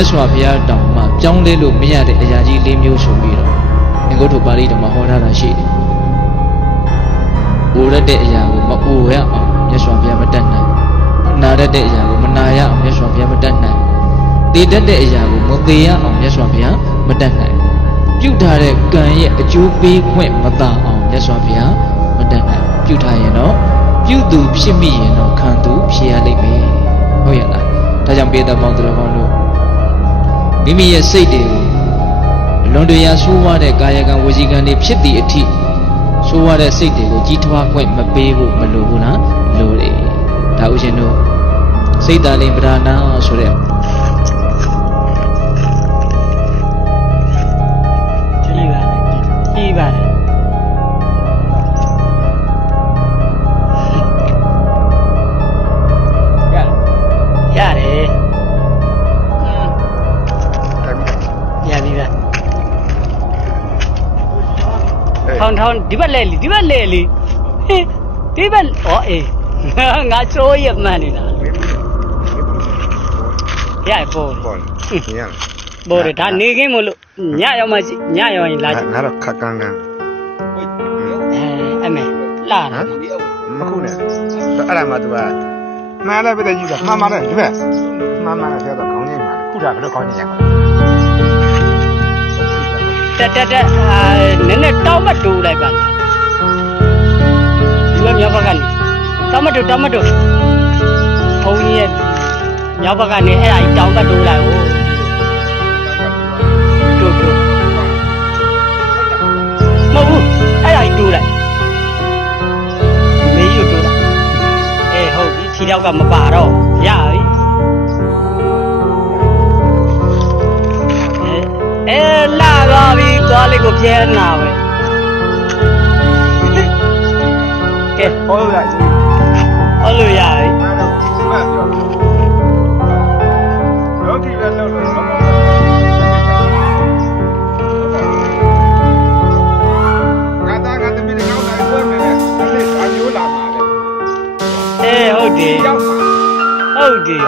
တ်စွာဘုရားတောင်မှပြောင်းလဲလို့မရတဲ့အရာကြီး၄မျိုးဆိုပြီးတော့ငကုတ်ထုပါဠိတော်မှာဟောထားတာရှိတယ်။အိုရတဲ့အရာကိုမအိုရအောင်မြတ်စွာဘုရားမတတ်နိုင်။နာရတဲ့အရာကိုမနာရအောင်မြတ်စွာဘုရားမတတ်နိုင်။တည်တတ်တဲ့အရာကိုမသေးရအောင်မြတ်စွာဘုရားမတတ်နိုင်။ပြုထားတဲ့ကံရဲ့အကျိုးပေးခွင့်မသာအောင်မြတ်စွာဘုရားမတတ်နိုင်။ပြုထားရင်တော့ပြုသူဖြစ်မိရင်တော့ခံသူဖြစ်ရလိမ့်မယ်။ဟုတ်ရဲ့လား။ဒါကြောင့်ပေတမောင်တော်ကောင်းတို့ မိမိရဲ့စိတ်တွေကိုအလွန်တရာဆိုးဝါးတဲ့ကာယကံဝစီကံတွေဖြစ်သည့်အထိဆိုးဝါးတဲ့စိတ်တွေကိုကြီးထွားခွင့်မပေးဖို့မလိုဘူးလားလိုတယ်ဒါဥရှင်တို့စိတ်တလင်ပဓာနာဆိုတဲ့ ထောင်းထောင်းဒီဘက်လဲလီဒီဘက်လဲလီဟေးဒီဘက်ဩအေးငါစိုးရမှန်းနေတာရပေါ်ပေါ်ညံပေါ်တယ်ဒါနေခင်းမလို့ညရောက်မှရှိညရောက်ရင်လာကြည့်ငါတော့ခက်ကန်ကန်အဲအမေလာတာမခုနဲ့အဲ့ဒါမှသူကမှန်တယ်ပြတဲ့ကြီးကမှန်ပါတယ်ဒီဘက်မှန်မှန်တယ်ဆိုတော့ခေါင်းကြီးမှာခုတာဘယ်လိုခေါင်းကြီးရမှာ တက်တက်တက်အာနည်းနည်းတောင်းမတူလိုက်ပါလားဒီဘက်မြောက်ဘက်ကနေတောင်းမတူတောင်းမတူဘုံကြီးရဲ့မြောက်ဘက်ကနေအဲ့ဒါကြီးတောင်းမတူလိုက်ဟိုတူတူမဟုတ်ဘူးအဲ့ဒါကြီးတူလိုက်မေးယူတူလိုက်အေးဟုတ်ပြီခြေထောက်ကမပါတော့ရ လိုက်ဟုတ်လို့ရပြီယောဂီလည်းလုပ်လို့ Hey, Odie. Odie.